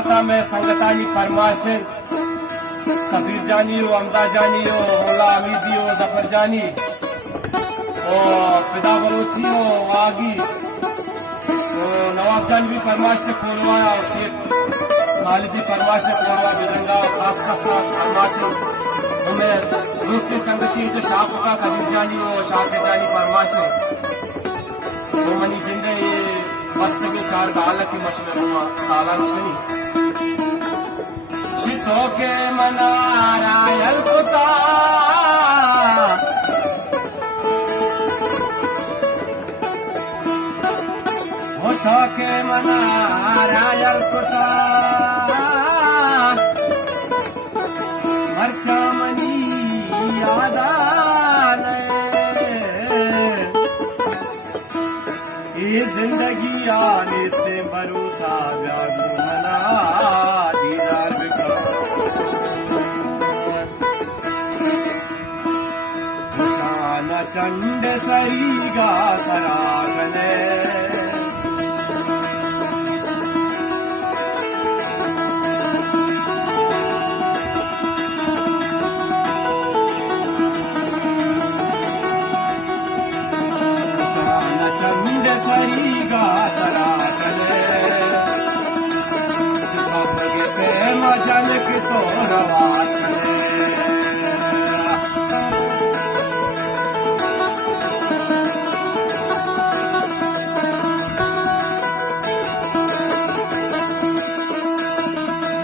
भारता में संगतानी परमाशन कबीर जानी हो, अमदा जानी हो, मोला अमीदी हो, जफर जानी और पिदा बलोची हो, वागी तो नवाब जान भी फरमाश से कोरवा और शेख खालिदी फरमाश से कोरवा बिरंगा खास खास फरमाश हमें दूसरी संगति जो शाह का कबीर जानी हो, शाह जानी फरमाश तो मनी जिंदे मस्त के चार गाल की मशहूर सालान शनी शितो के मनारा यलकुता होठो के मनारा यलकुता मरचा मनी यादान ये जिंदगी आने से भरोसा व्यागु मना दीदार चंड सरीगा सरागने चंड सरीगा सरागने जनक तो रवाज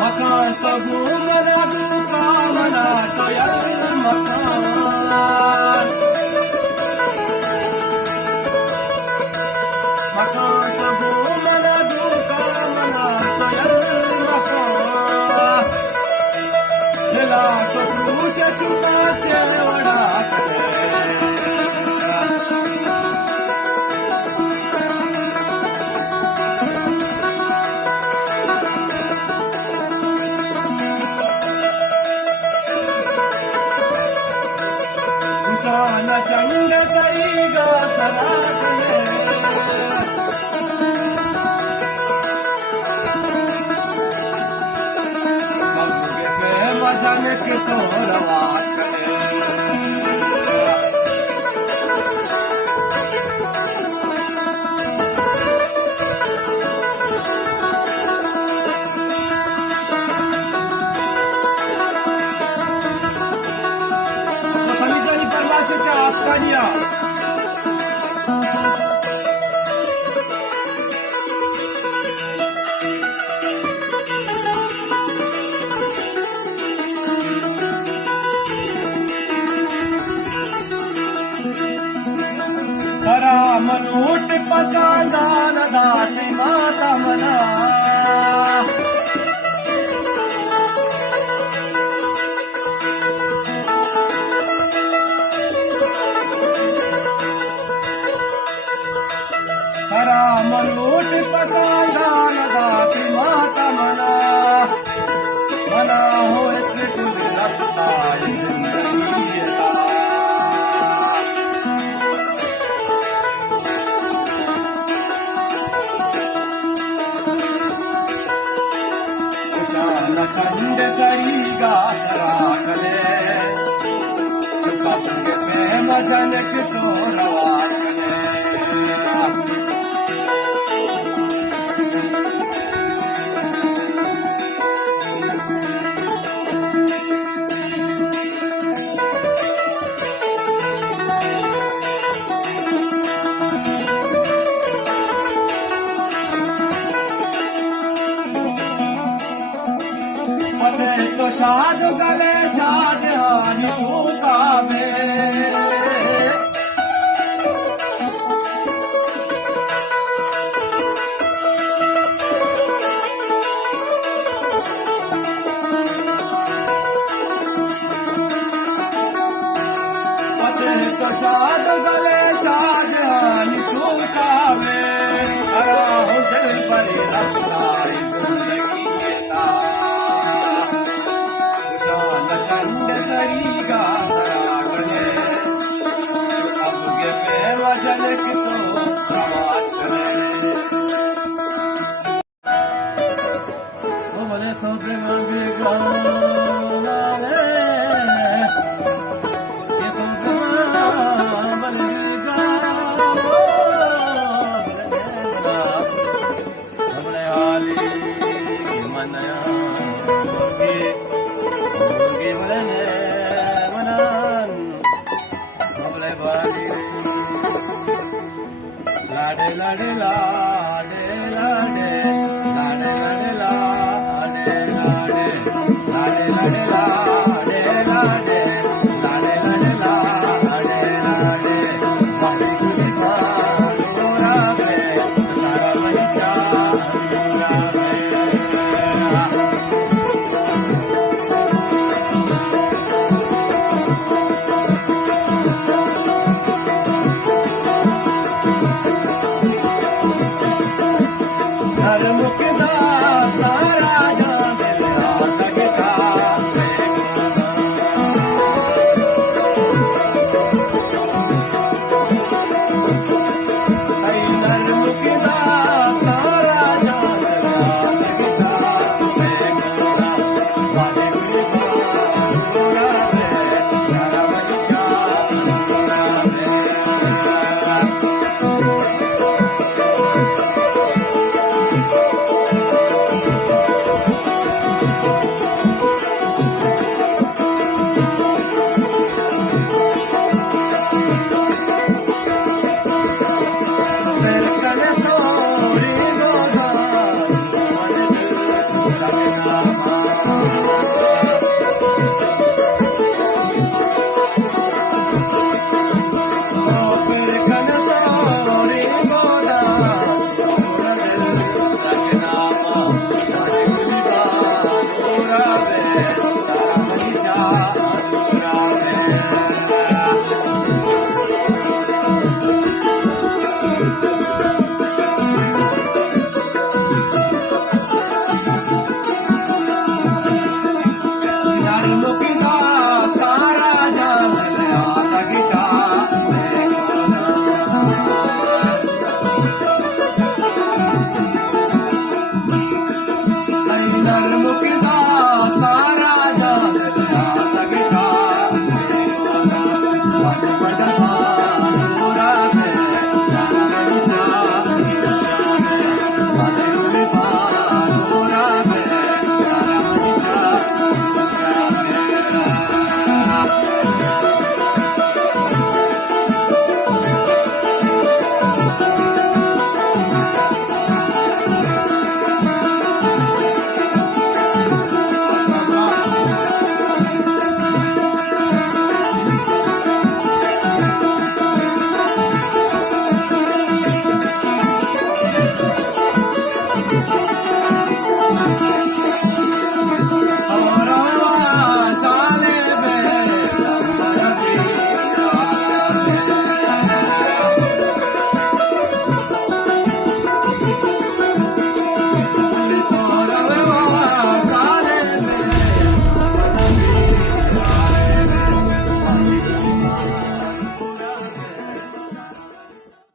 मकान तो घूमना दुकामना तो यल मकान मकान तो घूमना दुकामना तो यल मकान दिला तो क्रूश चुका चेवड़ा न चंड सरीगा सरागने बबुगे पे मजन के तो रवाज Askania para manut pasanda nadati mata mana मनोट पसांदान दाती माता मना मना हो ऐसे कुछ रास्ता जिंदगीता उशान चंड सरीगा सरागने कबूगे पे मजनक तो रवाज तो शाद गले शाद हानि भूका में तो शाद गले शाद हानि भूका में अरा हो दिल पर रस्ता सरीगा सरागने यशोदे मांगेगा यशोदे मांगेगा हमने हाली मनया